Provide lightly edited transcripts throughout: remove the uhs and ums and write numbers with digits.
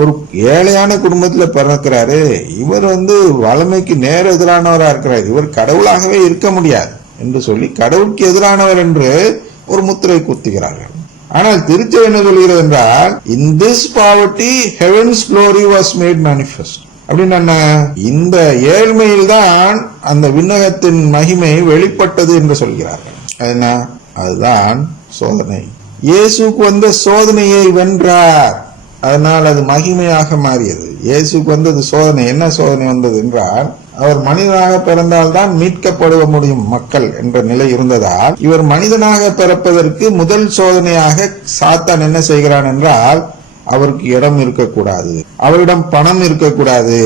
ஒரு ஏழையான குடும்பத்துல பிறக்கிறாரு, இவர் வளமைக்கு நேர எதிரானவரா இருக்கிறார், இவர் கடவுளாகவே இருக்க முடியாது என்று சொல்லி கடவுளுக்கு எதிரானவர் என்று ஒரு முத்திரை குத்துகிறார்கள். ஆனால் திருச்சபை என்ன சொல்கிறது என்றால், in this poverty heavens glory was made manifest. அப்படின்னு இந்த ஏழ்மையில் தான் அந்த விண்ணகத்தின் மகிமை வெளிப்பட்டது என்று சொல்கிறார்கள். அதுதான் சோதனை. இயேசுக்கு வந்த சோதனையை வென்றார், அதனால் அது மகிமையாக மாறியது. இயேசுக்கு வந்தது சோதனை. என்ன சோதனை வந்தது என்றால், அவர் மனிதனாக பிறந்தால்தான் மீட்கப்பட முடியும் மக்கள் என்ற நிலை இருந்ததால், இவர் மனிதனாக பிறப்பதற்கு முதல் சோதனையாக சாத்தான் என்ன செய்கிறான் என்றால், அவருக்கு இடம் இருக்கக்கூடாது, அவரிடம் பணம் இருக்கக்கூடாது,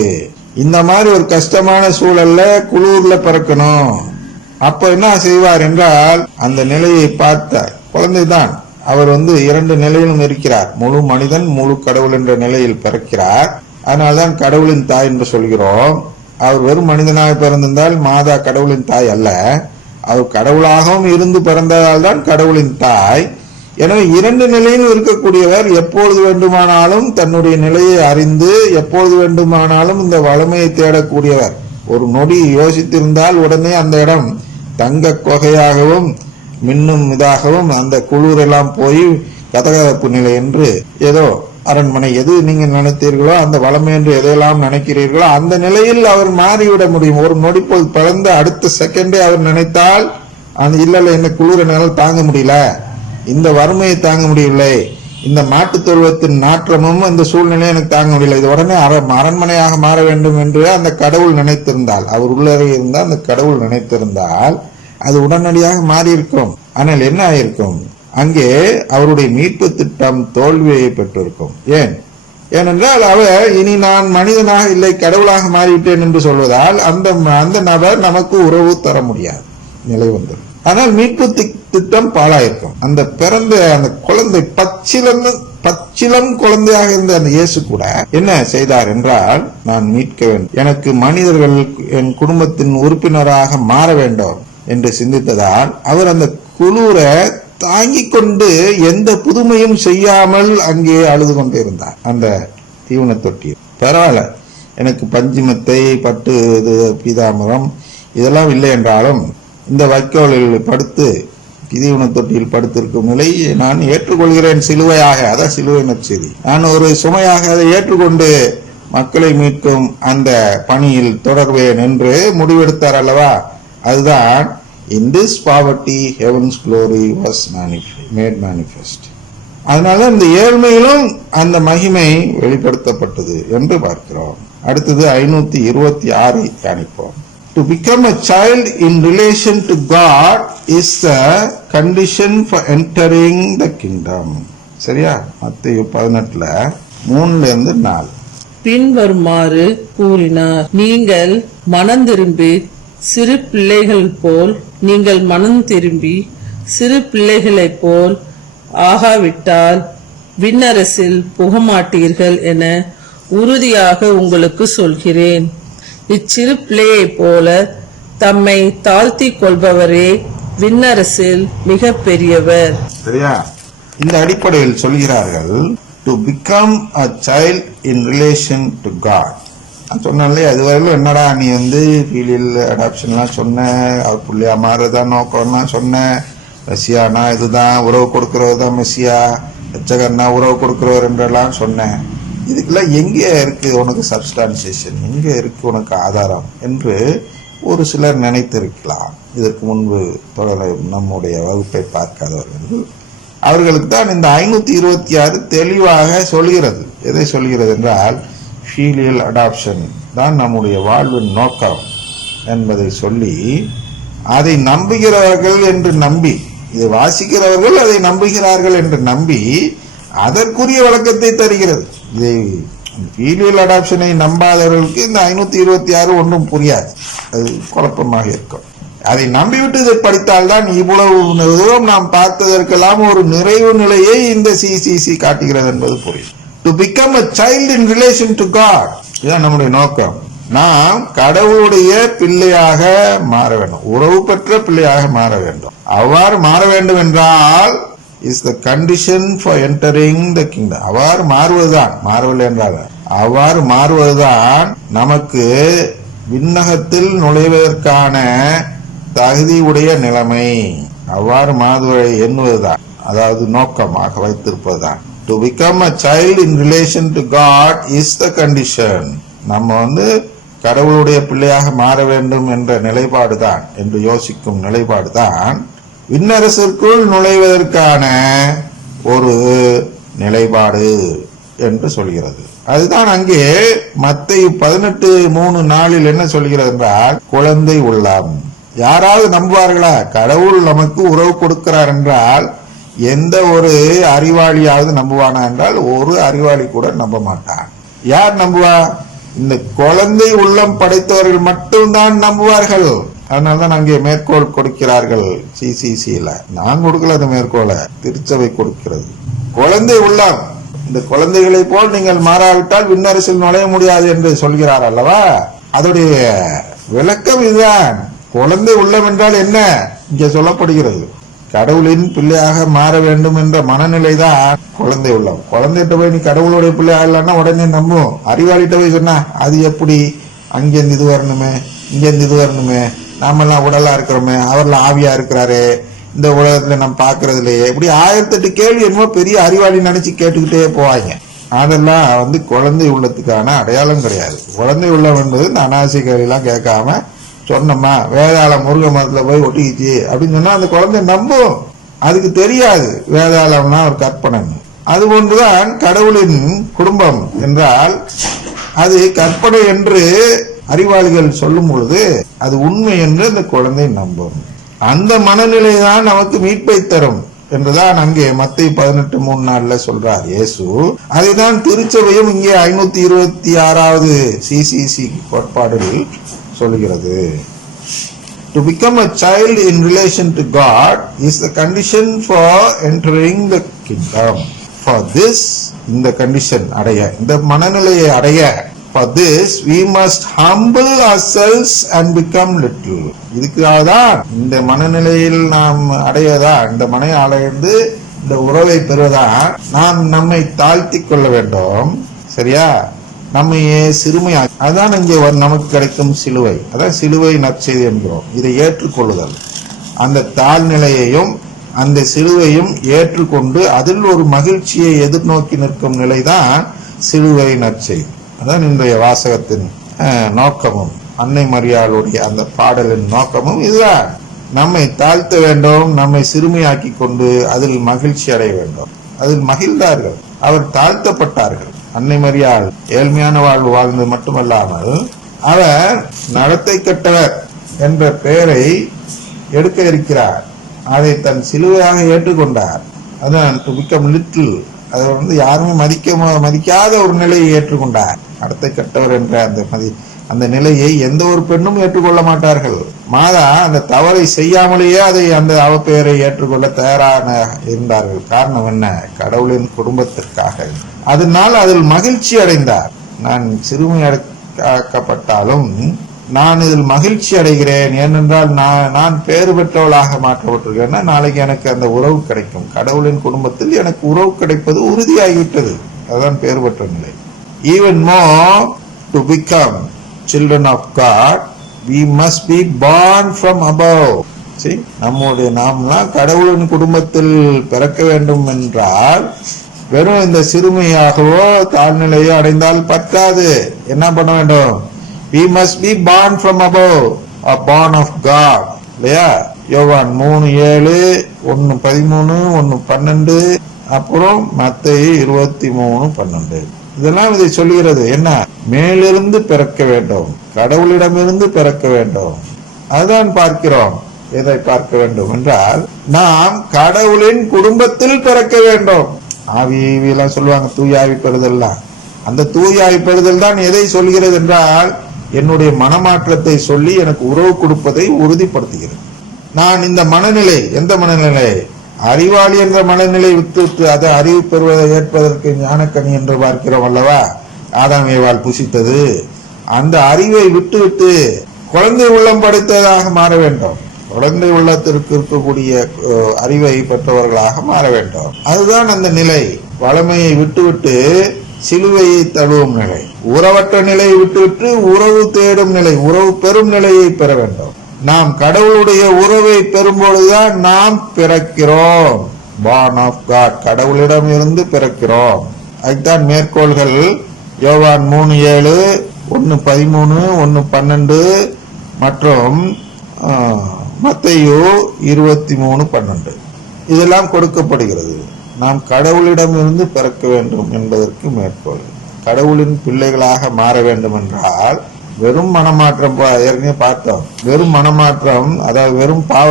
இந்த மாதிரி ஒரு கஷ்டமான சூழல்ல குளூர்ல பிறக்கணும். அப்ப என்ன செய்வார் என்றால், அந்த நிலையை பார்த்த குழந்தைதான் அவர் இரண்டு நிலையிலும் இருக்கிறார். முழு மனிதன் முழு கடவுள் என்ற நிலையில் பிறக்கிறார். அதனால்தான் கடவுளின் தாய் என்று சொல்கிறோம். அவர் வெறும் மனிதனாக பிறந்திருந்தால் மாதா கடவுளின் தாய் அல்ல, அவர் கடவுளாகவும் இருந்து பிறந்ததால் தான் கடவுளின் தாய். எனவே இரண்டு நிலையிலும் இருக்கக்கூடியவர், எப்பொழுது வேண்டுமானாலும் தன்னுடைய நிலையை அறிந்து எப்பொழுது வேண்டுமானாலும் இந்த வளமையை தேடக்கூடியவர். ஒரு நொடி யோசித்திருந்தால் உடனே அந்த இடம் தங்க கொகையாகவும் மின்னும் இதாகவும் அந்த குளூர் எல்லாம் போய் கதகதப்பு நிலை என்று ஏதோ அரண்மனை எது நீங்க நினைத்தீர்களோ அந்த வளமை என்று எதையெல்லாம் நினைக்கிறீர்களோ அந்த நிலையில் அவர் மாறிவிட முடியும். ஒரு நொடி போல் பிறந்த அடுத்த செகண்டே அவர் நினைத்தால், அந்த இல்ல என்ன குளிர நிழல் தாங்க முடியல, இந்த வறுமையை தாங்க முடியவில்லை, இந்த மாட்டு தொழுவத்தின் நாற்றமும் அந்த சூழ்நிலை எனக்கு தாங்க முடியல, இது உடனே அரண்மனையாக மாற வேண்டும் என்று அந்த கடவுள் நினைத்திருந்தால், அவர் உள்ளே இருந்தால் அந்த கடவுள் நினைத்திருந்தால் அது உடனடியாக மாறி இருக்கும். ஆனால் என்ன ஆயிருக்கும், அங்கே அவருடைய மீட்பு திட்டம் தோல்வியை பெற்றிருக்கும். ஏனென்றால் அவர் இனி நான் மனிதனாக இல்லை கடவுளாக மாறிவிட்டேன் என்று சொல்வதால் அந்த நபர் நமக்கு உறவு தர முடியாது நிலை வந்தது. ஆனால் மீட்பு திட்டம் பாழாயிருக்கும். அந்த பிறந்த அந்த குழந்தை பச்சிலம் குழந்தையாக இருந்த அந்த இயேசு கூட என்ன செய்தார் என்றால், நான் மீட்க வேண்டும், எனக்கு மனிதர்கள் என் குடும்பத்தின் உறுப்பினராக மாற வேண்டும் என்று சிந்தித்ததால் அவர் அந்த குளூரை தாங்கிக் கொண்டு எந்த புதுமையும் செய்யாமல் அங்கே அழுது கொண்டிருந்தார். அந்த தீவன தொட்டியில் பரவாயில்ல, எனக்கு பஞ்சுமெத்தை பட்டு பீதாமரம் இதெல்லாம் இல்லை என்றாலும் இந்த வைக்கோலில் படுத்து தீவன தொட்டியில் படுத்திருக்கும் நிலையை நான் ஏற்றுக்கொள்கிறேன் சிலுவையாக. அதான் சிலுவை நற்செய்தி. நான் ஒரு சுமையாக அதை ஏற்றுக்கொண்டு மக்களை மீட்கும் அந்த பணியில் தொடர்வேன் என்று முடிவெடுத்தார் அல்லவா. அதுதான் in this poverty heaven's glory was made manifest. அதனால இந்த ஏழ்மையிலும் அந்த மகிமை வெளிப்படுத்தப்பட்டது என்று பார்க்கிறோம். அடுத்தது 526 தியானிப்போம். To become a child in relation to God is the condition for entering the kingdom. சரியா? மத்தேயு 18:3-4 பின்வருமாறு கூறினார், நீங்கள் மனம் திரும்பி சிறு பிள்ளைகள் போல் நீங்கள் மனம் திரும்பி சிறு பிள்ளைகளைப் போல் ஆகாவிட்டால் விண்ணரசில் புகமாட்டீர்கள் என உறுதியாக உங்களுக்கு சொல்கிறேன். இச்சிறு பிள்ளையைப் போல தம்மை தாழ்த்தி கொள்பவரே விண்ணரசில் மிக பெரியவர். சரியா? இந்த அடிப்படையில் சொல்கிறார்கள், to become a child in relation to God. சொன்னாலே அதுவரையிலும் என்னடா நீ ஃபீலியல் அடாப்ஷன்லாம் சொன்ன, அவர் புள்ளியா மாறுதான் நோக்கம்லாம் சொன்ன, மெஸ்ஸியானா இதுதான் உறவு கொடுக்கிறவர் தான் மெஸ்ஸியா, ரட்சகர்னா உறவு கொடுக்கிறவர் என்றெல்லாம் சொன்னேன். இதுக்கெல்லாம் எங்கே இருக்கு உனக்கு சப்ஸ்டான்சியேஷன், எங்கே இருக்கு உனக்கு ஆதாரம் என்று ஒரு சிலர் நினைத்திருக்கலாம். இதற்கு முன்பு தொடர நம்முடைய வகுப்பை பார்க்காதவர்கள், அவர்களுக்கு தான் இந்த 526 தெளிவாக சொல்கிறது. எதை சொல்கிறது என்றால், ஃபீலியல் அடாப்ஷன் தான் நம்முடைய வாழ்வின் நோக்கம் என்பதை சொல்லி, அதை நம்புகிறவர்கள் என்று நம்பி, இதை வாசிக்கிறவர்கள் அதை நம்புகிறார்கள் என்று நம்பி அதற்குரிய வழக்கத்தை தருகிறது. இதை ஃபீலியல் அடாப்ஷனை நம்பாதவர்களுக்கு இந்த 526 ஒன்றும் புரியாது, அது குழப்பமாக இருக்கும். அதை நம்பிவிட்டு இதை படித்தால்தான் இவ்வளவு தூரம் நாம் பார்த்ததற்கெல்லாம் ஒரு நிறைவு நிலையை இந்த சிசிசி காட்டுகிறது என்பது புரியும். To become a child in relation to God, இதுதான் நம்முடைய நோக்கம். நாம் கடவுளுடைய பிள்ளையாக மாற வேண்டும், உறவு பெற்ற பிள்ளையாக மாற வேண்டும். அவ்வாறு மாற வேண்டும் என்றால் is the condition for entering the kingdom. அவ்வாறு மாறுவதுதான், மாறவில்லை என்றால் அவ்வாறு மாறுவதுதான் நமக்கு விண்ணகத்தில் நுழைவதற்கான தகுதி உடைய நிலைமை. அவ்வாறு மாறுவதை எண்ணுவதுதான், அதாவது நோக்கமாக வைத்திருப்பதுதான். To become a child in relation to God is the condition. நம்ம கடவுளுடைய பிள்ளையாக மாற வேண்டும் என்ற நிலைப்பாடுதான், என்று யோசிக்கும் நிலைப்பாடுதான் விண்ணரசிற்குள் நுழைவதற்கான ஒரு நிலைப்பாடு என்று சொல்கிறது. அதுதான் அங்கே மத்தேயு 18:3 என்ன சொல்கிறது என்றால், குழந்தை உள்ளம். யாராவது நம்புவார்களா? கடவுள் நமக்கு உறவு கொடுக்கிறார் என்றால் எந்த ஒரு அறிவாளியாவது நம்புவானா என்றால் ஒரு அறிவாளி கூட நம்ப மாட்டான். யார் நம்புவா? இந்த குழந்தை உள்ளம் படைத்தவர்கள் மட்டும்தான் நம்புவார்கள். அதனால்தான் அங்கே மேற்கோள் கொடுக்கிறார்கள் CCCல. நான் கொடுக்கல அந்த மேற்கோளை, திருச்சபை கொடுக்கிறது. குழந்தை உள்ளம், இந்த குழந்தைகளை போல் நீங்கள் மாறாவிட்டால் விண்ணரசில் நுழைய முடியாது என்று சொல்கிறார் அல்லவா? அதோடைய விளக்கம் இதுதான். குழந்தை உள்ளம் என்றால் என்ன இங்கே சொல்லப்படுகிறது? கடவுளின் பிள்ளையாக மாற வேண்டும் என்ற மனநிலை தான் குழந்தை உள்ளம். குழந்தைகிட்ட போய் நீ கடவுளுடைய பிள்ளை ஆகலன்னா உடனே நம்பும். அறிவாளிகிட்ட போய் சொன்னா அது எப்படி, அங்கேருந்து இது வரணுமே, இங்கேருந்து இது வரணுமே, நாமெல்லாம் உடலா இருக்கிறோமே, அவர்லாம் ஆவியா இருக்கிறாரு, இந்த உலகத்துல நம்ம பாக்குறதுலயே, இப்படி 1008 கேள்வி என்னமோ பெரிய அறிவாளி நினைச்சு கேட்டுக்கிட்டே போவாங்க. அதெல்லாம் குழந்தை உள்ளத்துக்கான அடையாளம் கிடையாது. குழந்தை உள்ளம் என்பது இந்த அனாவசிய கேள்வியெல்லாம் கேட்காம சொன்னோமா வேதாளம் முருக மரத்துல போய் ஒட்டிக்கிச்சு அப்படின்னு சொன்னா அந்த குழந்தை நம்பும். அதுக்கு தெரியாது வேதாளம்னா ஒரு கற்பனை. அது போன்றுதான் கடவுளின் குடும்பம் என்றால் அது கற்பனை என்று அறிவாளிகள் சொல்லும் பொழுது அது உண்மை என்று அந்த குழந்தை நம்பும். அந்த மனநிலை தான் நமக்கு மீட்பை தரும் என்றுதான் அங்கே மத்தேயு 18:3 சொல்றார் இயேசு. அதைதான் திருச்சபையும் இங்கே 526வது CCC கோட்பாடில் சொல்கிறது. To become a child in relation to God is the condition for entering the kingdom. For this, இந்த கண்டிஷன் அடைய, இந்த மனநிலையை அடைய, for this we must humble ourselves and become little. இதுக்காக தான் இந்த மனநிலையில் நாம் அடையதான், இந்த மனையை அடைந்து இந்த உறவை பெறுவதான் நாம் நம்மை தாழ்த்தி கொள்ள வேண்டும். சரியா? நம்மையே சிறுமையா, அதான் இங்கே நமக்கு கிடைக்கும் சிலுவை, அதான் சிலுவை நற்செய்தி என்கிறோம். இதை ஏற்றுக்கொள்ளுதல், அந்த தாழ்நிலையையும் அந்த சிலுவையும் ஏற்றுக்கொண்டு அதில் ஒரு மகிழ்ச்சியை எதிர்நோக்கி நிற்கும் நிலைதான் சிலுவை நற்செய்தி. அதான் இன்றைய வாசகத்தின் நோக்கமும் அன்னை மரியாளுடைய அந்த பாடலின் நோக்கமும் இதுதான். நம்மை தாழ்த்த வேண்டும், நம்மை சிறுமையாக்கி கொண்டு அதில் மகிழ்ச்சி அடைய வேண்டும். அதில் மகிழ்ந்தார்கள், அவர் தாழ்த்தப்பட்டார்கள். அன்னை மரியாள் ஏழ்மையான வாழ்வு வாழ்ந்தது மட்டுமல்லாமல் அவர் நடத்தை கெட்டவர் என்ற பெயரை எடுக்க இருக்கிறார். அதை தன் சிலுவையாக ஏற்றுக்கொண்டார். அதான் டு பிகம் லிட்டில். அதை யாருமே மதிக்காத ஒரு நிலையை ஏற்றுக்கொண்டார். நடத்தை கெட்டவர் என்ற அந்த நிலையை எந்த ஒரு பெண்ணும் ஏற்றுக்கொள்ள மாட்டார்கள். மாதா அந்த தவறை செய்யாமலேயே அந்த அவப்பெயரை ஏற்றுக்கொள்ள தயாரான இருந்தார்கள். காரணம் என்ன? கடவுளின் குடும்பத்திற்காக. அதனால் அதில் மகிழ்ச்சி அடைந்தார். நான் சிறுமையாக்கப்பட்டாலும் நான் இதில் மகிழ்ச்சி அடைகிறேன். ஏனென்றால் நான் பேறு பெற்றவளாக மாற்றப்பட்டிருக்கேன்னா நாளைக்கு எனக்கு அந்த உறவு கிடைக்கும். கடவுளின் குடும்பத்தில் எனக்கு உறவு கிடைப்பது உறுதியாகிவிட்டது. அதுதான் பேறு பெற்ற நிலை. Even more, to become children of God, we must be born from above. நாம்லாம் கடவுளின் குடும்பத்தில் பிறக்க வேண்டும் என்றால் வெறும் இந்த சிறுமையாகவோ தாழ்நிலையோ அடைந்தால் பற்றாது. என்ன பண்ண வேண்டும்? We must be born from above, or born of God. இல்லையா? யோவான் 3:7, 1:13, 1:12, அப்புறம் மத்தேயு 23:12. இதெல்லாம் இதை சொல்லுகிறது. என்ன? மேலிருந்து பிறக்க வேண்டும், கடவுளிடமிருந்து பிறக்க வேண்டும். அதுதான் பார்க்கிறோம். எதை பார்க்க வேண்டும் என்றால் நாம் கடவுளின் குடும்பத்தில் பிறக்க வேண்டும். ஆவியெல்லாம் சொல்லுவாங்க, தூய ஆவி பெறுதல்லாம். அந்த தூய ஆவி பெறுதல் தான் எதை சொல்கிறது என்றால் என்னுடைய மனமாற்றத்தை சொல்லி எனக்கு உறவு கொடுப்பதை உறுதிப்படுத்துகிறது. நான் இந்த மனநிலை, எந்த மனநிலை? அறிவாளி என்ற மனநிலை விட்டு அதை அறிவு பெறுவதை ஏற்பதற்கு ஞானக்கனி என்று பார்க்கிறோம் அல்லவா? ஆதாம் ஏவாள் புசித்தது. அந்த அறிவை விட்டு குழந்தை உள்ளம் படைத்ததாக மாற வேண்டும். குழந்தை உள்ளத்திற்கு இருக்கக்கூடிய அறிவை பெற்றவர்களாக மாற வேண்டும். அதுதான் அந்த நிலை. வளமையை விட்டுவிட்டு சிலுவையை தழுவும் நிலை, உறவற்ற நிலையை விட்டுவிட்டு உறவு தேடும் நிலை, உறவு பெறும் நிலையை பெற வேண்டும். நாம் கடவுளுடைய உறவை பெறும்பொழுதுதான் நாம் பிறக்கிறோம். born of God, கடவுளிடம் இருந்து பிறக்கிறோம். அதுதான் மேற்கோள்கள் யோவான் 3:7, 1:13, 1:12 மற்றும் மத்தேயு 23:12 இதெல்லாம் கொடுக்கப்படுகிறது. நாம் கடவுளிடம் இருந்து பிறக்க வேண்டும் என்பதற்கு மேற்கோள். கடவுளின் பிள்ளைகளாக மாற வேண்டும் என்றால் வெறும் மனமாற்றம், ஏற்கனவே பார்த்தோம், வெறும் மனமாற்றம், அதாவது வெறும் பாவ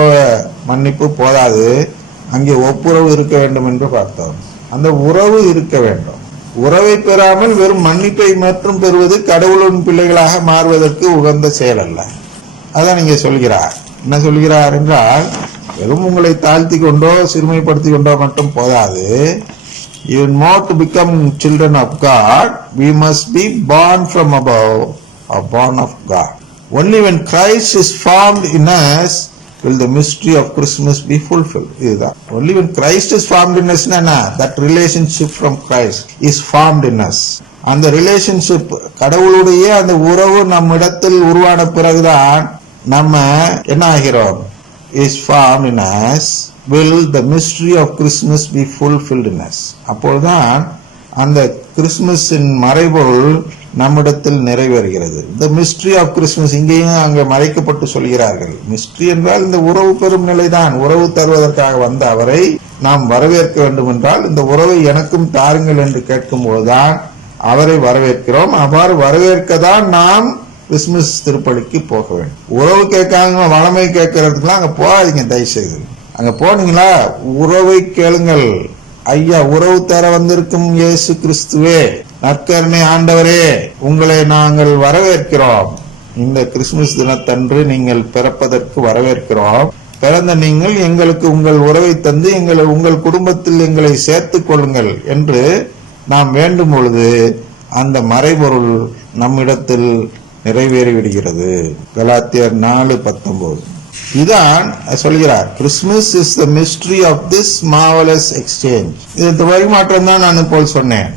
மன்னிப்பு போதாது, அங்கே ஒப்புரவு இருக்க வேண்டும் என்று பார்த்தோம். அந்த உறவு இருக்க வேண்டும். உறவை பெறாமல் வெறும் மன்னிப்பை மற்றும் பெறுவது கடவுளின் பிள்ளைகளாக மாறுவதற்கு உகந்த செயல் அல்ல. அதான் இங்கே சொல்கிறார். என்ன சொல்கிறார் என்றால், வெறும் உங்களை தாழ்த்தி கொண்டோ சிறுமைப்படுத்தி கொண்டோ மட்டும் போதாது. Even more to become children of God, we must be born from above, or born of God. Only when Christ is formed in us will the mystery of Christmas be fulfilled. Only when Christ is formed in us, that relationship from Christ is formed in us. அந்த relationship, கடவுளுடைய அந்த உறவு நம்மிடத்தில் உருவான பிறகுதான் நம்ம என்ன ஆகிறோம், is formed in us, will the mystery of Christmas be fulfilled in us. அப்போதுதான் அந்த கிறிஸ்துமஸின் மறைபொருள் நம்மிடத்தில் நிறைவேறுகிறது. the mystery of Christmas இங்கேயும் அங்கே மறைக்கப்பட்டு சொல்கிறார்கள். மிஸ்ட்ரி என்றால் இந்த உறவு பெறும் நிலைதான். உறவு தருவதற்காக வந்த அவரை நாம் வரவேற்க வேண்டும் என்றால் இந்த உறவை எனக்கும் தாருங்கள் என்று கேட்கும் போதுதான் அவரை வரவேற்கிறோம். அவ்வாறு வரவேற்கதான் நாம் கிறிஸ்துமஸ் திருப்பலிக்கு போக வேண்டும். உறவு கேட்காங்க, வளமை கேட்கறதுக்குலாம் அங்க போகாதீங்க தயவு செய்து. அங்க போனீங்களா உறவை கேளுங்கள். ஐயா, உறவு தர வந்திருக்கும் இயேசு கிறிஸ்துவே, நற்கருணை ஆண்டவரே, உங்களை நாங்கள் வரவேற்கிறோம். இந்த கிறிஸ்துமஸ் தினத்தன்று நீங்கள் பிறப்பதற்கு வரவேற்கிறோம். பிறந்த நீங்கள் எங்களுக்கு உங்கள் உறவை தந்து உங்கள் குடும்பத்தில் எங்களை சேர்த்துக் கொள்ளுங்கள் என்று நாம் வேண்டும் பொழுது அந்த மறைபொருள் நம்மிடத்தில் நிறைவேறிவிடுகிறது. கலாத்தியர் 4:19 இதான் சொல்கிறார். Christmas is the mystery of this marvellous exchange. இது வழிமாற்றம் தான் நான் போல் சொன்னேன்.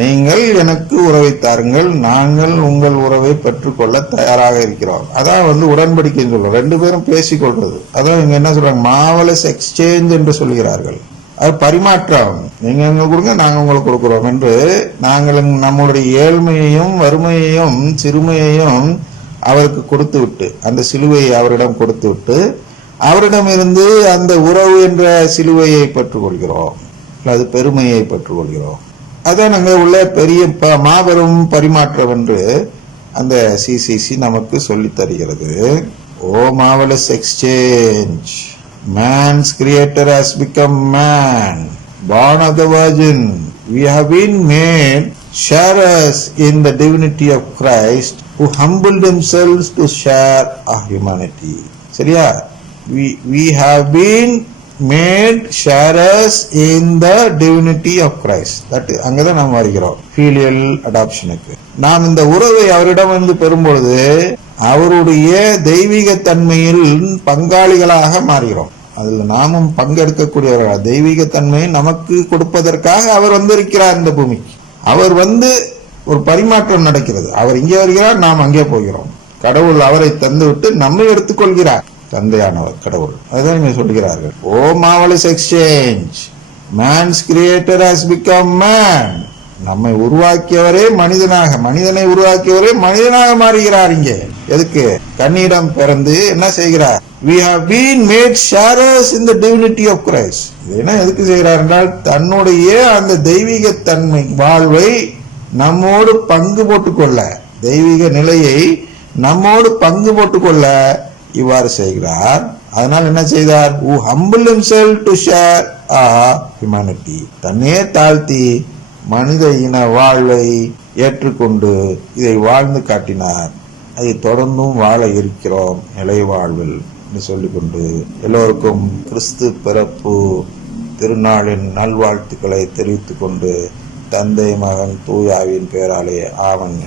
நீங்கள் எனக்கு உறவை தாருங்கள், நாங்கள் உங்கள் உறவை பெற்றுக்கொள்ள தயாராக இருக்கிறோம். அதான் உடன்படிக்கை சொல்றோம், ரெண்டு பேரும் பேசிக்கொள்றது. அதான் இங்க என்ன சொல்றாங்க, மார்வலஸ் எக்ஸ்சேஞ்ச் என்று சொல்கிறார்கள். அது பரிமாற்றம். நீங்க எங்களுக்கு கொடுங்க, நாங்க உங்களுக்கு கொடுக்கிறோம் என்று நாங்கள் நம்முடைய ஏழ்மையையும் வறுமையையும் சிறுமையையும் அவருக்கு கொடுத்து விட்டு, அந்த சிலுவையை அவரிடம் கொடுத்து விட்டு அவரிடம் இருந்து அந்த உறவு என்ற சிலுவையை பெற்றுக்கொள்கிறோம், அது பெருமையை பெற்றுக்கொள்கிறோம். அதான் அங்கே உள்ள பெரிய மாபெரும் பரிமாற்றம் என்று அந்த சிசிசி நமக்கு சொல்லி தருகிறது. O marvellous exchange, man's creator has become man, born of the virgin. We have been made sharers in the divinity of Christ, who humbled themselves to share our humanity. சரியா? We have been made sharers in the divinity of Christ. That அங்கதான் நாம் வருகிறோம் filial adoptionக்கு. நாம் இந்த உறவை அவரிடம் பெறும்பொழுது அவருடைய தெய்வீக தன்மையில் பங்காளிகளாக மாறுகிறோம். அதுல நாமும் பங்கெடுக்கக்கூடியவர்கள். தெய்வீக தன்மையை நமக்கு கொடுப்பதற்காக அவர் வந்திருக்கிறார் இந்த பூமிக்கு. அவர் ஒரு பரிமாற்றம் நடக்கிறது. அவர் இங்கே வருகிறார், நாம் அங்கே போகிறோம். கடவுள் அவரை தந்து விட்டு நம்மை எடுத்துக்கொள்கிறார், தந்தையானவர் கடவுள். அதுதான் இங்க சொல்கிறார்கள். O marvellous exchange, man's creator has become man. நம்மை உருவாக்கியவரே மனிதனை உருவாக்கியவரே மனிதனாக மாறுகிறார். இங்கே எதுக்கு? கன்னியிடம் பிறந்து என்ன செய்கிறார்? We have been made sharers in the divinity of Christ. என்ன எதுக்கு செய்கிறார் என்றால், தன்னுடைய அந்த தெய்வீக தன்மை வாழ்வை நம்மோடு பங்கு போட்டுக்கொள்ள, தெய்வீக நிலையை நம்மோடு பங்கு போட்டுக்கொள்ள இவ்வாறு செய்கிறார். அதனால் என்ன செய்தார்? who humbled himself to share our humanity. தன்னையே தாழ்த்தி மனித இன வாழ்வை ஏற்றுக்கொண்டு இதை வாழ்ந்து காட்டினார். அதை தொடர்ந்தும் வாழ இருக்கிறோம் நிலை வாழ்வில் என்று சொல்லிக்கொண்டு எல்லோருக்கும் கிறிஸ்து பிறப்பு திருநாளின் நல்வாழ்த்துக்களை தெரிவித்துக் கொண்டு தந்தை மகன் தூயாவின் பெயராலே ஆமன்.